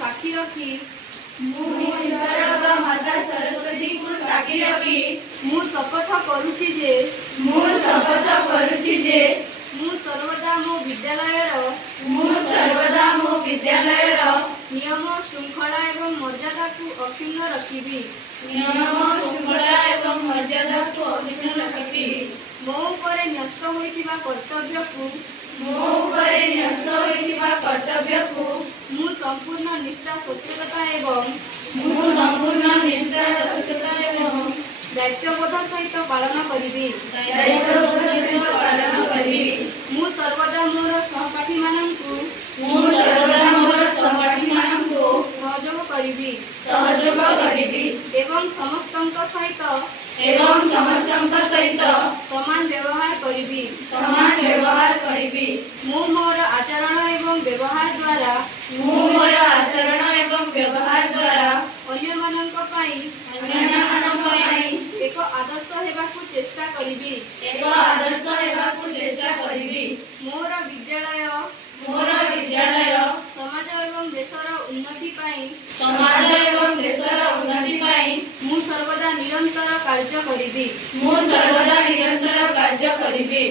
साक्षी रखी माता सरस्वती को साक्षी रखी मु शपथ करुछि जे मु सर्वदा मो विद्यालयर नियम श्रृंखला एवं मर्यादा को अक्षुण्ण रखिबी मो उपरे न्यस्त होइतिबा कर्तव्य को मु संपूर्ण निष्ठा सचेतता एवं दायित्वबोध सहित पालन करिबी मु सर्वदा मोर सहपाठी माननकु सहयोग करिबी एवं समस्तंक सहित समान व्यवहार करिबी मु मोर आचरण एवं व्यवहार द्वारा अन्य माननक पई एक आदर्श हेबाकु चेष्टा करिबी मोर विद्यालय समाज एवं देशर उन्नति पई मु सर्वदा निरंतर कार्य करिबी